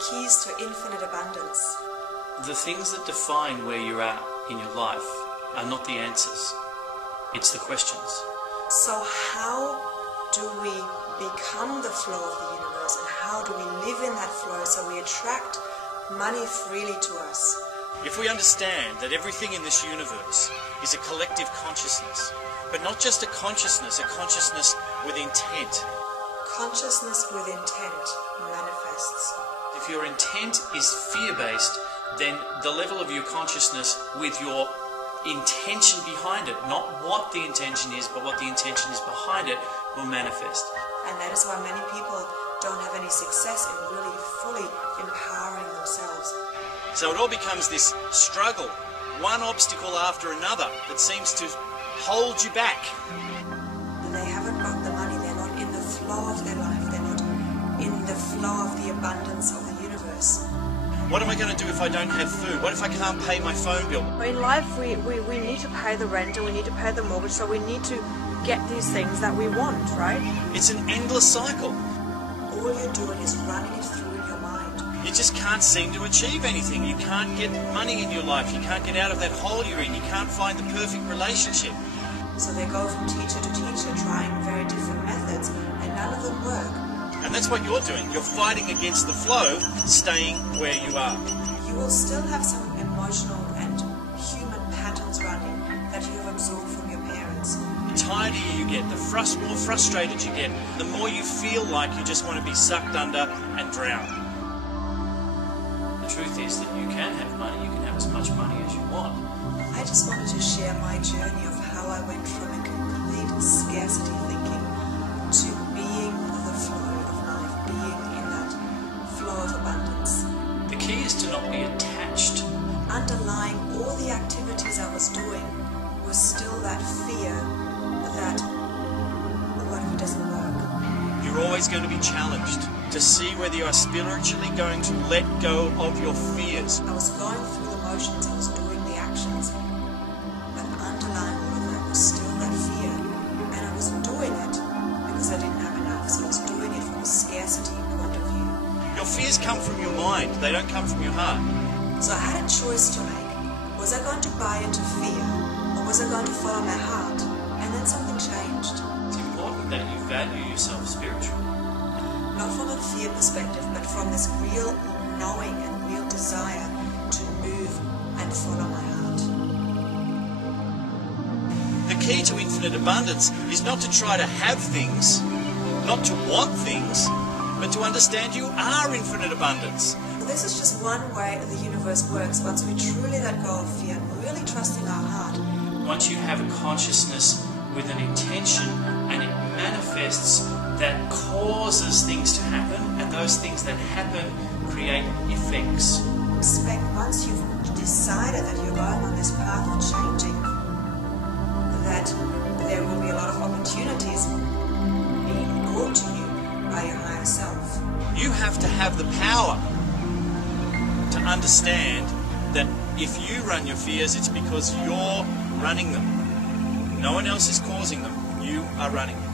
keys to infinite abundance. The things that define where you're at in your life are not the answers, it's the questions. So how do we become the flow of the universe, and how do we live in that flow so we attract money freely to us? If we understand that everything in this universe is a collective consciousness, but not just a consciousness with intent. Consciousness with intent manifests. If your intent is fear-based, then the level of your consciousness with your intention behind it, not what the intention is, but what the intention is behind it, will manifest. And that is why many people don't have any success in really fully empowering themselves. So it all becomes this struggle, one obstacle after another, that seems to hold you back. They haven't got the money, they're not in the flow of their life, they're not in the flow of the abundance of the universe. What am I going to do if I don't have food? What if I can't pay my phone bill? In life we need to pay the rent and we need to pay the mortgage, so we need to get these things that we want, right? It's an endless cycle. All you're doing is running it through in your mind. You just can't seem to achieve anything. You can't get money in your life. You can't get out of that hole you're in. You can't find the perfect relationship. So they go from teacher to teacher, trying very different methods, and none of them work. And that's what you're doing. You're fighting against the flow, staying where you are. You will still have some emotional and human patterns running that you have absorbed from your parents. The tighter you get, the more frustrated you get, the more you feel like you just want to be sucked under and drowned. The truth is that you can have money, you can have as much money as you want. I just wanted to share my journey of how I went from a complete scarcity thinking to being the flow of life, being in that flow of abundance. The key is to not be attached. Underlying all the activities I was doing was still that fear that, what if it doesn't work? You're always going to be challenged to see whether you are spiritually going to let go of your fears. I was going through the motions, I was doing the actions, but underlying all of that was still that fear. And I was doing it because I didn't have enough, so I was doing it from a scarcity point of view. Your fears come from your mind, they don't come from your heart. So I had a choice to make. Was I going to buy into fear, or was I going to follow my heart? And then something changed. It's important that you value yourself spiritually. Not from a fear perspective, but from this real knowing and real desire to move and follow my heart. The key to infinite abundance is not to try to have things, not to want things, but to understand you are infinite abundance. This is just one way the universe works once we truly let go of fear and really trust in our heart. Once you have a consciousness with an intention and it manifests, that causes things to happen, and those things that happen create effects. Expect once you've decided that you're going on this path of changing, that there will be a lot of opportunities being brought to you by your higher self. You have to have the power to understand that if you run your fears, it's because you're running them. No one else is causing them. You are running them.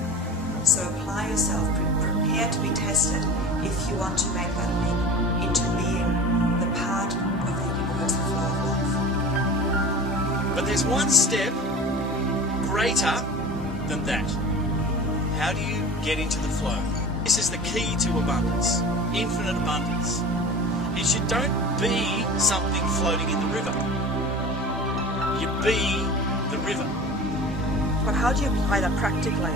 So apply yourself, prepare to be tested if you want to make that leap into being the part of the universal flow of life. But there's one step greater than that. How do you get into the flow? This is the key to abundance, infinite abundance. Is you don't be something floating in the river. You be the river. But how do you apply that practically?